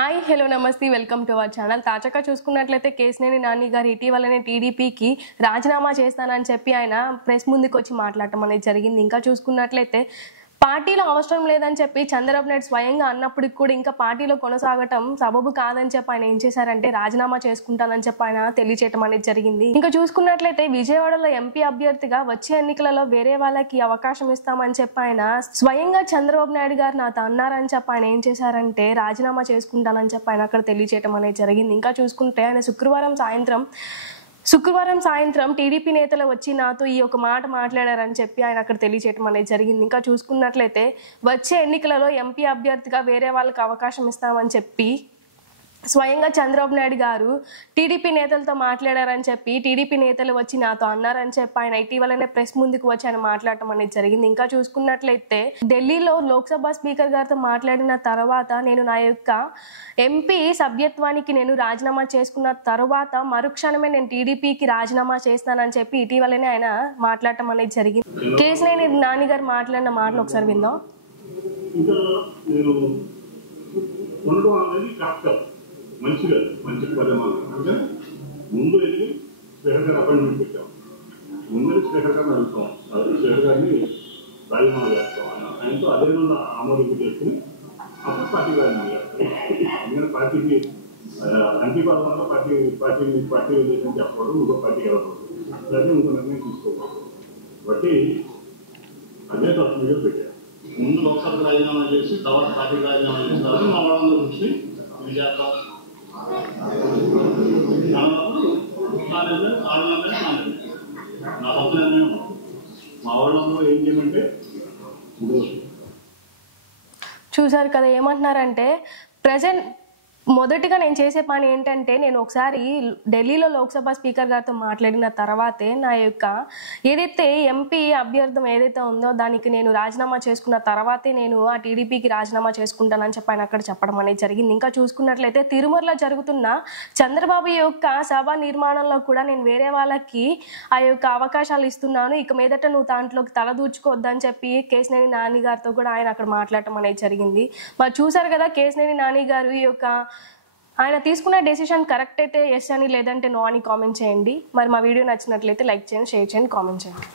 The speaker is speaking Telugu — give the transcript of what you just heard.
హాయ్ హలో నమస్తే వెల్కమ్ టు అవర్ ఛానల్. తాజాగా చూసుకున్నట్లయితే కేసినేని నాని గారు ఇటీవలనే టీడీపీకి రాజీనామా చేస్తానని చెప్పి ఆయన ప్రెస్ ముందుకు వచ్చి మాట్లాడటం అనేది జరిగింది. ఇంకా చూసుకున్నట్లయితే పార్టీలో అవసరం లేదని చెప్పి చంద్రబాబు నాయుడు స్వయంగా అన్నప్పటికి కూడా ఇంకా పార్టీలో కొనసాగటం సబబు కాదని చెప్పి ఆయన ఏం చేశారంటే రాజీనామా చేసుకుంటానని చెప్పి ఆయన తెలియచేయటం అనేది జరిగింది. ఇంకా చూసుకున్నట్లయితే విజయవాడలో ఎంపీ అభ్యర్థిగా వచ్చే ఎన్నికలలో వేరే వాళ్ళకి అవకాశం ఇస్తామని చెప్పి ఆయన స్వయంగా చంద్రబాబు నాయుడు గారు నాతో అన్నారని చెప్పి ఆయన ఏం చేశారంటే రాజీనామా చేసుకుంటానని చెప్పి ఆయన అక్కడ తెలియచేయటం అనేది జరిగింది. ఇంకా చూసుకుంటే ఆయన శుక్రవారం సాయంత్రం టీడీపీ నేతలు వచ్చి నాతో ఈ ఒక మాట మాట్లాడారని చెప్పి ఆయన అక్కడ తెలియచేయటం అనేది జరిగింది. ఇంకా చూసుకున్నట్లయితే వచ్చే ఎన్నికలలో ఎంపీ అభ్యర్థిగా వేరే వాళ్ళకి అవకాశం ఇస్తామని చెప్పి స్వయంగా చంద్రబాబు నాయుడు గారు టీడీపీ నేతలతో మాట్లాడారని చెప్పి టీడీపీ నేతలు వచ్చి నాతో అన్నారని చెప్పి ఆయన ఇటీవలనే ప్రెస్ ముందుకు వచ్చి ఆయన మాట్లాడటం అనేది జరిగింది. ఇంకా చూసుకున్నట్లయితే ఢిల్లీలో లోక్సభ స్పీకర్ గారితో మాట్లాడిన తర్వాత నేను నా యొక్క ఎంపీ సభ్యత్వానికి నేను రాజీనామా చేసుకున్న తర్వాత మరుక్షణమే నేను టీడీపీకి రాజీనామా చేస్తానని చెప్పి ఇటీవలనే ఆయన మాట్లాడటం అనేది జరిగింది. కేసినేని నాని గారు మాట్లాడిన మాటలు ఒకసారి విందాం. మంచి పరిమాణం అంటే ముందు వెళ్ళి స్పీకర్ గారు అపాయింట్మెంట్ పెట్టాం. ముందు స్పీకర్ గారిని అడుగుతాం, అది స్పీకర్ గారిని రాజీనామా చేస్తాం ఆయనతో అదే రోజు ఆమోదింపు చేసుకుని అప్పుడు పార్టీ రాజీనామా చేస్తాం. ఎందుకంటే పార్టీకి అంటి పదవుల్లో పార్టీ ఉద్దేశం చెప్పకూడదు, ఇంకో పార్టీకి వెళ్ళకూడదు, లేకపోతే ఇంకో నిర్ణయం తీసుకోకూడదు. కాబట్టి అదే తరఫుగా పెట్టారు. ముందు లోక్సభ రాజీనామా చేసి తర్వాత పార్టీకి రాజీనామా చేస్తారు. మా వాళ్ళందరూ నుంచి ఇది చేస్తాం మా వాళ్ళందరూ ఏం చేయమంటే చూసారు కదా ఏమంటున్నారంటే ప్రజెంట్ మొదటిగా నేను చేసే పని ఏంటంటే నేను ఒకసారి ఢిల్లీలో లోక్సభ స్పీకర్ గారితో మాట్లాడిన తర్వాతే నా యొక్క ఏదైతే ఎంపీ అభ్యర్థం ఏదైతే ఉందో దానికి నేను రాజీనామా చేసుకున్న తర్వాతే నేను ఆ టీడీపీకి రాజీనామా చేసుకుంటానని చెప్పి ఆయన అక్కడ చెప్పడం అనేది జరిగింది. ఇంకా చూసుకున్నట్లయితే తిరుమలలో జరుగుతున్న చంద్రబాబు యొక్క సభ నిర్మాణంలో కూడా నేను వేరే వాళ్ళకి ఆ యొక్క అవకాశాలు ఇస్తున్నాను, ఇక మీదట నువ్వు దాంట్లోకి తలదూర్చుకోవద్దని చెప్పి కేసినేని నాని గారితో కూడా ఆయన అక్కడ మాట్లాడటం అనేది జరిగింది. మరి చూసారు కదా కేసినేని నాని గారు ఈ యొక్క ఆయన తీసుకున్న డెసిషన్ కరెక్ట్ అయితే ఎస్ అని లేదంటే నో అని కామెంట్ చేయండి. మరి మా వీడియో నచ్చినట్లయితే లైక్ చేయండి, షేర్ చేయండి, కామెంట్ చేయండి.